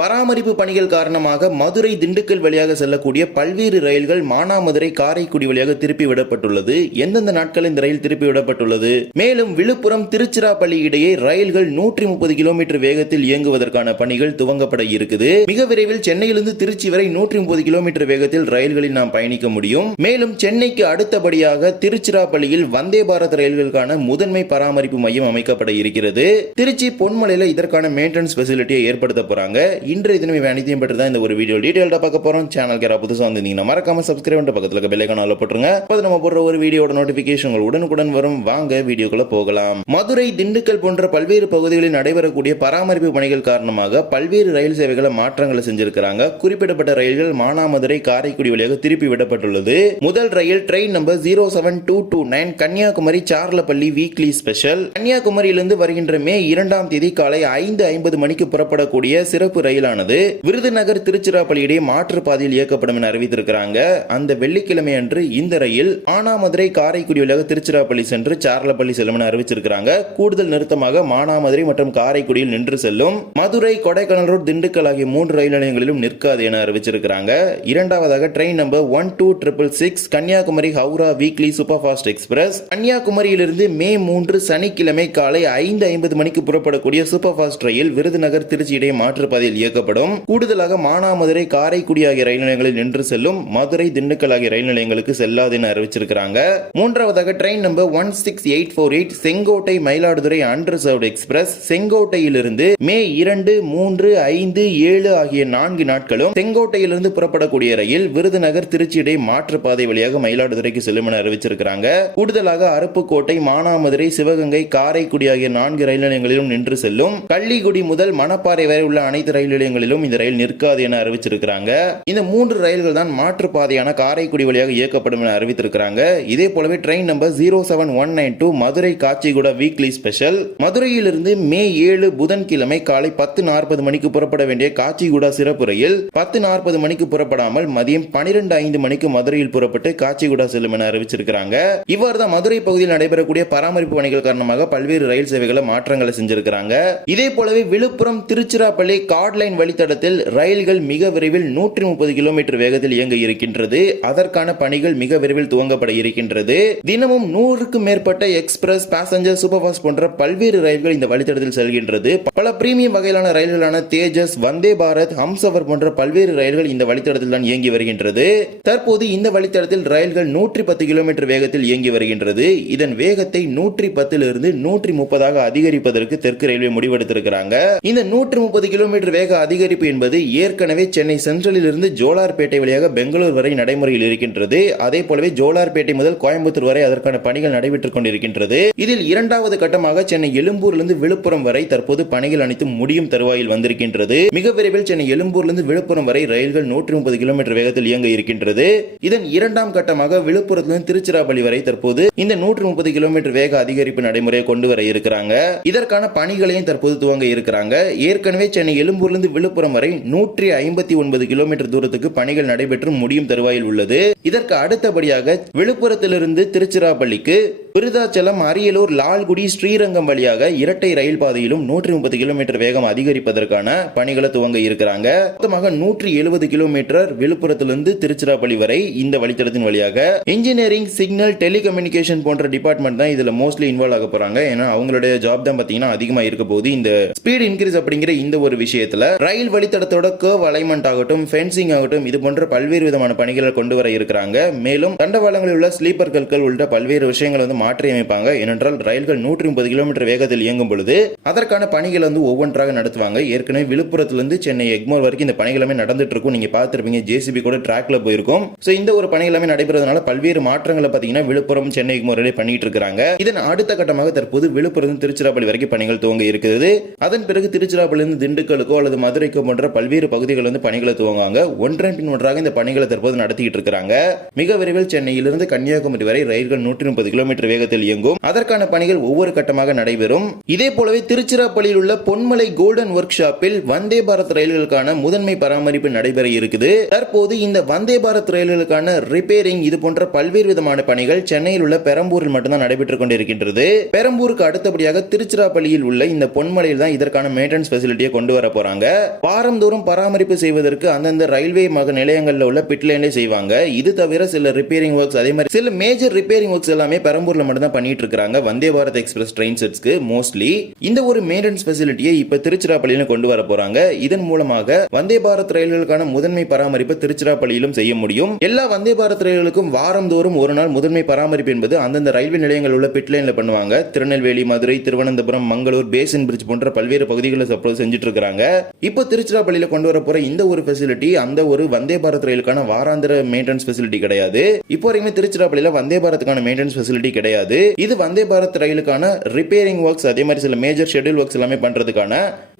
பராமரிப்பு பணிகள் காரணமாக மதுரை திண்டுக்கல் வழியாக செல்லக்கூடிய பல்வேறு ரயில்கள் மானாமதுரை காரைக்குடி வழியாக திருப்பி விடப்பட்டுள்ளது. எந்தெந்த நாட்கள் இந்த ரயில் திருப்பி விடப்பட்டுள்ளது? மேலும் விழுப்புரம் திருச்சிராப்பள்ளி இடையே ரயில்கள் நூற்றி முப்பது கிலோமீட்டர் வேகத்தில் இயங்குவதற்கான பணிகள் துவங்கப்பட இருக்குது. மிக விரைவில் சென்னையிலிருந்து திருச்சி வரை நூற்றி முப்பது கிலோமீட்டர் வேகத்தில் ரயில்களில் நாம் பயணிக்க முடியும். மேலும் சென்னைக்கு அடுத்தபடியாக திருச்சிராப்பள்ளியில் வந்தே பாரத் ரயில்களுக்கான முதன்மை பராமரிப்பு மையம் அமைக்கப்பட இருக்கிறது. திருச்சி பொன்மலையில இதற்கான மெயின்டெனன்ஸ் ஃபெசிலிட்டியை ஏற்படுத்த போறாங்க. இன்றைய தினம் இவை அனைத்தையும் பற்றி தான் இந்த ஒரு வீடியோ டீட்டெயில்டாக பார்க்க போறோம். சேனல் கேரா புதுசாக வந்திருந்தீங்கன்னா மறக்காம சப்ஸ்கிரைப் பண்ணிட்டு பக்கத்தில் இருக்க பெல் போட்டுருங்க. அப்போ நம்ம போடுற ஒரு வீடியோட நோட்டிபிகேஷன் உடனுக்குடன் வரும். வாங்க வீடியோக்குள்ளே போகலாம். மதுரை திண்டுக்கல் போன்ற பல்வேறு பகுதிகளில் நடைபெறக்கூடிய பராமரிப்பு பணிகள் காரணமாக பல்வேறு ரயில் சேவைகளை மாற்றங்களை செஞ்சிருக்கிறாங்க. குறிப்பிடப்பட்ட ரயில்கள் மானாமதுரை காரைக்குடி வழியாக திருப்பி விடப்பட்டுள்ளது. முதல் ரயில் train number zero seven two two nine Kanyakumari Cherlapalli weekly special கன்னியாகுமரியிலிருந்து வருகின்ற மே இரண்டாம் தேதி காலை ஐந்து ஐம்பது மணிக்கு புறப்படக்கூடிய சிறப்பு ரயில் ரயிலானது விருதுநகர் திருச்சிராப்பள்ளி இடையே மாற்றுப்பாதையில் இயக்கப்படும் என அறிவித்திருக்கிறாங்க. அந்த வெள்ளிக்கிழமை அன்று இந்த ரயில் மானாமதுரை காரைக்குடி வழியாக திருச்சிராப்பள்ளி சென்று சார்லப்பள்ளி செல்லும் என அறிவிச்சிருக்கிறாங்க. கூடுதல் நிறுத்தமாக மானாமதுரை மற்றும் காரைக்குடியில் நின்று செல்லும் மதுரை கொடைக்கானல் ரோடு திண்டுக்கல் ஆகிய மூன்று ரயில் நிலையங்களிலும் நிற்காது என அறிவிச்சிருக்கிறாங்க. இரண்டாவதாக train number one two triple six Kanyakumari Howrah weekly super fast express கன்னியாகுமரியிலிருந்து மே மூன்று சனிக்கிழமை காலை ஐந்து ஐம்பது மணிக்கு புறப்படக்கூடிய சூப்பர் ஃபாஸ்ட் ரயில் விருதுநகர் திருச்சி இடையே மாற்றுப்பாதையில் இயக்கப்படும். கூடுதலாக மானாமதுரை காரைக்குடி ஆகிய ரயில் நிலையங்களில் நின்று செல்லும் மதுரை திண்டுக்கல் ஆகிய ரயில் நிலையங்களுக்கு செல்லாது என அறிவிச்சிருக்கிறாங்க. மூன்றாவதாக train number one six eight four eight Sengottai Mayiladuthurai unreserved express செங்கோட்டையிலிருந்து மே இரண்டு மூன்று ஐந்து ஏழு ஆகிய நான்கு நாட்களும் செங்கோட்டையிலிருந்து புறப்படக்கூடிய ரயில் விருதுநகர் திருச்சி இடையே மாற்றுப்பாதை வழியாக மயிலாடுதுறைக்கு செல்லும் என அறிவிச்சிருக்கிறாங்க. கூடுதலாக அருப்புக்கோட்டை மானாமதுரை சிவகங்கை காரைக்குடி ஆகிய நான்கு ரயில் நிலையங்களிலும் நின்று செல்லும் கள்ளிக்குடி முதல் மணப்பாறை வரை உள்ள அனைத்து ரயில் நிலையங்களிலும் இந்த ரயில் நிற்காது என அறிவிச்சிருக்கிறாங்க. இந்த மூன்று ரயில்கள் தான் மாற்றுப்பாதையான காரைக்குடி வழியாக இயக்கப்படும் என அறிவித்திருக்கிறாங்க. இதே போலவே train number zero seven one nine two Madurai Kacheguda weekly special. மதுரையிலிருந்து மே ஏழு புதன்கிழமை காலை பத்து நாற்பது மணிக்கு புறப்பட வேண்டிய காச்சிகுடா சிறப்பு ரயில் பத்து நாற்பது மணிக்கு புறப்படாமல் மதியம் பனிரெண்டு ஐந்து மணிக்கு மதுரையில் புறப்பட்டு காச்சிகுடா செல்லும் என அறிவிச்சிருக்கிறாங்க. இவ்வாறு தான் மதுரை பகுதியில் நடைபெறக்கூடிய பராமரிப்பு பணிகள் காரணமாக பல்வேறு ரயில் சேவைகளை மாற்றங்களை செஞ்சிருக்கிறாங்க. இதே போலவே விழுப்புரம் திருச்சிராப்பள்ளி கார்ட் லைன் வழித்தடத்தில் ரயில்கள் மிக விரைவில் நூற்றி முப்பது கிலோமீட்டர் வேகத்தில் இயங்க இருக்கின்றது. அதற்கான பணிகள் மிக விரைவில் துவங்கப்பட இருக்கின்றது. தினமும் நூறுக்கும் மேற்பட்ட எக்ஸ்பிரஸ் பேசஞ்சர் சூப்பர் ஃபாஸ்ட் போன்ற பல்வேறு ரயில்கள் இந்த வழித்தடத்தில் செல்கின்றது. பல பிரீமியம் வகையிலான ரயில்களான தேஜஸ் வந்தே பாரத் ஹம்சவர் போன்ற பல்வேறு ரயில்கள் இந்த வழித்தடத்தில் தான் இயங்கி வருகின்றது. தற்போது இந்த வழித்தடத்தில் ரயில்கள் நூற்றி பத்து கிலோமீட்டர் வேகத்தில் இயங்கி வருகின்றது. இதன் வேகத்தை நூற்றி பத்திலிருந்து நூற்றி முப்பதாக அதிகரிப்பதற்கு தெற்கு ரயில்வே முடிவெடுத்திருக்கிறாங்க. இந்த நூற்றி முப்பது கிலோமீட்டர் வேக அதிகரிப்பு என்பது ஏற்கனவே சென்னை சென்ட்ரலில் இருந்து ஜோலார்பேட்டை வழியாக பெங்களூர் வரை நடைமுறையில் இருக்கின்றது. அதே போலவே ஜோலார்பேட்டை முதல் கோயம்புத்தூர் வரை அதற்கான பணிகள் நடைபெற்றுக் கொண்டிருக்கின்றது. இதில் இரண்டாவது கட்டமாக சென்னை எழும்பூரிலிருந்து விழுப்புரம் வரை தற்போது பணிகள் அனைத்தும் முடியும் தருவாயில் வந்திருக்கின்றது. மிக விரைவில் சென்னை எழும்பூரிலிருந்து விழுப்புரம் வரை ரயில்கள் நூற்றி முப்பது கிலோமீட்டர் வேகத்தில் இயங்க இருக்கின்றது. இதன் இரண்டாம் கட்டமாக விழுப்புரத்திலிருந்து திருச்சிராப்பள்ளி வரை தற்போது இந்த நூற்றி முப்பது கிலோமீட்டர் வேக அதிகரிப்பு நடைமுறையை கொண்டு வர இருக்கிறாங்க. இதற்கான பணிகளையும் தற்போது துவங்க இருக்கிறாங்க. ஏற்கனவே சென்னை எழும்பூரிலிருந்து விழுப்புரம் வரை நூற்றி ஐம்பத்தி ஒன்பது கிலோமீட்டர் தூரத்துக்கு பணிகள் நடைபெற்று முடியும் தருவாயில் உள்ளது. இதற்கு அடுத்தபடியாக விழுப்புரத்திலிருந்து திருச்சிராப்பள்ளிக்கு விருதாச்சலம் அரியலூர் லால்குடி ஸ்ரீரங்கம் வழியாக இரட்டை ரயில் பாதையிலும் நூற்றி முப்பது கிலோமீட்டர் வேகம் அதிகரிப்பதற்கான பணிகளை துவங்க இருக்கிறாங்க. மொத்தமாக நூற்றி எழுபது கிலோமீட்டர் விழுப்புரத்திலிருந்து திருச்சிராப்பள்ளி வரை இந்த வழித்தடத்தின் வழியாக இன்ஜினியரிங் சிக்னல் டெலிகம்யூனிகேஷன் போன்ற டிபார்ட்மெண்ட் தான் இதுல மோஸ்ட்லி இன்வால்வ் ஆக போறாங்க. ஏன்னா அவங்களுடைய ஜாப் தான் பாத்தீங்கன்னா அதிகமா இருக்க போது இந்த ஸ்பீட் இன்க்ரீஸ் அப்படிங்கிற இந்த ஒரு விஷயத்துல ரயில் வழித்தடத்தோட கர்வ் அலைன்மெண்ட் ஆகட்டும் ஃபென்சிங் ஆகட்டும் இது போன்ற பல்வேறு விதமான பணிகளை கொண்டு வர இருக்கிறாங்க. மேலும் தண்டவாளங்களில் உள்ள ஸ்லீப்பர் கற்கள் உள்ளிட்ட பல்வேறு விஷயங்களை வந்து மாற்றியமைப்பாங்க. ஏனென்றால் ரயில்கள் நூற்றி முப்பது கிலோமீட்டர் வேகத்தில் இயங்கும் பொழுது அதற்கான பணிகள் வந்து ஒவ்வொன்றாக நடத்துவாங்க. ஏற்கனவே விழுப்புரத்திலிருந்து சென்னை எக்மோர் வரைக்கும் இந்த பணிகள் நடந்துட்டு இருக்கும் நீங்க பார்த்திருப்பீங்க ஜேசிபி கூட ட்ராக்ல போயிருக்கும். சோ இந்த ஒரு பணிகள் நடைபெறதுனால பல்வேறு மாற்றங்களை பாத்தீங்கன்னா விழுப்புரம் சென்னை எக்மோர் வரை பண்ணிட்டு இருக்காங்க இதன் அடுத்த கட்டமாக தற்போது விழுப்புரம் திருச்சிராப்பள்ளி வரைக்கும் பணிகள் துவங்க இருக்கிறது. அதன் பிறகு திருச்சிராப்பள்ளியிலிருந்து திண்டுக்கலுக்கோ அல்லது மதுரைக்கோ போன்ற பல்வேறு பகுதிகள் வந்து பணிகளை துவங்குவாங்க. ஒன்றன் பின் ஒன்றாக இந்த பணிகளை தற்போது நடத்திட்டு இருக்காங்க மிக விரைவில் சென்னையிலிருந்து கன்னியாகுமரி வரை ரயில்கள் நூற்றி முப்பது கிலோமீட்டர் வேகத்தில் இயங்கும். அதற்கான பணிகள் ஒவ்வொரு கட்டமாக நடைபெறும். இதே போலவே திருச்சிராப்பள்ளியில் உள்ள பொன்மலை கோல்டன் ஒர்க் ஷாப்பில் வந்தே பாரத் ரயில்களுக்கான முதன்மை பராமரிப்பு நடைபெற இருக்குது. தற்போது இந்த வந்தே பாரத் ரயில்களுக்கான ரிப்பேரிங் இது போன்ற பல்வேறு விதமான பணிகள் சென்னையில் உள்ள பெரம்பூரில் மட்டும்தான் நடைபெற்றுக் கொண்டிருக்கின்றது. பெரம்பூருக்கு அடுத்தபடியாக திருச்சிராப்பள்ளியில் உள்ள இந்த பொன்மலையில் தான் இதற்கான மெயின்டெனன்ஸ் ஃபெசிலிட்டியை கொண்டு வர போறாங்க. வாரந்தோறும் பராமரிப்பு செய்வதற்கு அந்தந்த ரயில்வே மக நிலையங்களில் உள்ள பிட்லைனே செய்வாங்க. இது தவிர சில ரிப்பேரிங் ஒர்க்ஸ் அதே மாதிரி சில மேஜர் ரிப்பேரிங் ஒர்க்ஸ் எல்லாமே பெரம்பூர்ல மட்டும் பண்ணிட்டு இருக்காங்க வந்தே பாரத் எக்ஸ்பிரஸ் ட்ரெயின் செட்ஸ்க்கு மோஸ்ட்லி இந்த ஒரு மெயின்டெனன்ஸ் ஃபெசிலிட்டியை இப்ப திருச்சிராப்பள்ளியில கொண்டு வர போறாங்க. இதன் மூலமாக வந்தே பாரத் ரயில்களுக்கான முதன்மை பராமரிப்பு திருச்சிராப்பள்ளியிலும் செய்ய முடியும். எல்லா வந்தே பாரத் ரயில்களுக்கும் வாரந்தோறும் ஒரு நாள் முதன்மை பராமரிப்பு என்பது அந்தந்த ரயில்வே நிலையங்கள் உள்ள பிட் லைன்ல பண்ணுவாங்க. திருநெல்வேலி மதுரை திருவனந்தபுரம் மங்களூர் பேசின் பிரிட்ஜ் போன்ற பல்வேறு பகுதிகளில் சப்போஸ் செஞ்சுட்டு இருக்காங்க இப்போ திருச்சிராப்பள்ளியில கொண்டு வர போற இந்த ஒரு ஃபெசிலிட்டி அந்த ஒரு வந்தே பாரத் ரயிலுக்கான வாராந்திர மெயின்டெனன்ஸ் ஃபெசிலிட்டி கிடையாது. இப்போ வரைக்குமே திருச்சிராப்பள்ளியில வந்தே பாரத்துக்கான மெயின்டெனன்ஸ் ஃபெசிலிட்டி கிடையாது. இது வந்தே பாரத் ரயிலுக்கான ரிப்பேரிங் ஒர்க்ஸ் அதே மாதிரி சில மேஜர் ஷெட்யூல் ஒர்க்ஸ் எல்லாமே பண்றதுக்கான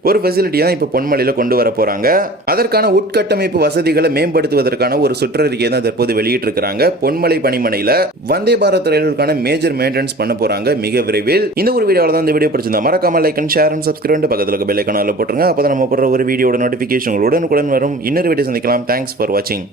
ஒரு ஃபெசிலிட்டி தான் இப்போ பொன்மலையில் கொண்டு வர போகிறாங்க அதற்கான உட்கட்டமைப்பு வசதிகளை மேம்படுத்துவதற்கான ஒரு சுற்றறிக்கை தான் தற்போது வெளியிட்டிருக்கிறாங்க பொன்மலை பணிமனையில். வந்தே பாரத் ரயில்களுக்கான மேஜர் மெயின்டெனன்ஸ் பண்ண போறாங்க மிக விரைவில். இந்த ஒரு வீடியோவில் தான் இந்த வீடியோ பிடிச்சிருந்தா மறக்காம like and share and subscribe பக்கத்தில் இருக்க பெல் ஐக்கான போட்டுருங்க. அப்போ நம்ம போடுற ஒரு வீடியோட நோட்டிஃபிகேஷன் உடனுக்குடன் வரும். இன்னொரு வீடியோ சந்திக்கலாம். தேங்க்ஸ் ஃபார் வாட்சிங்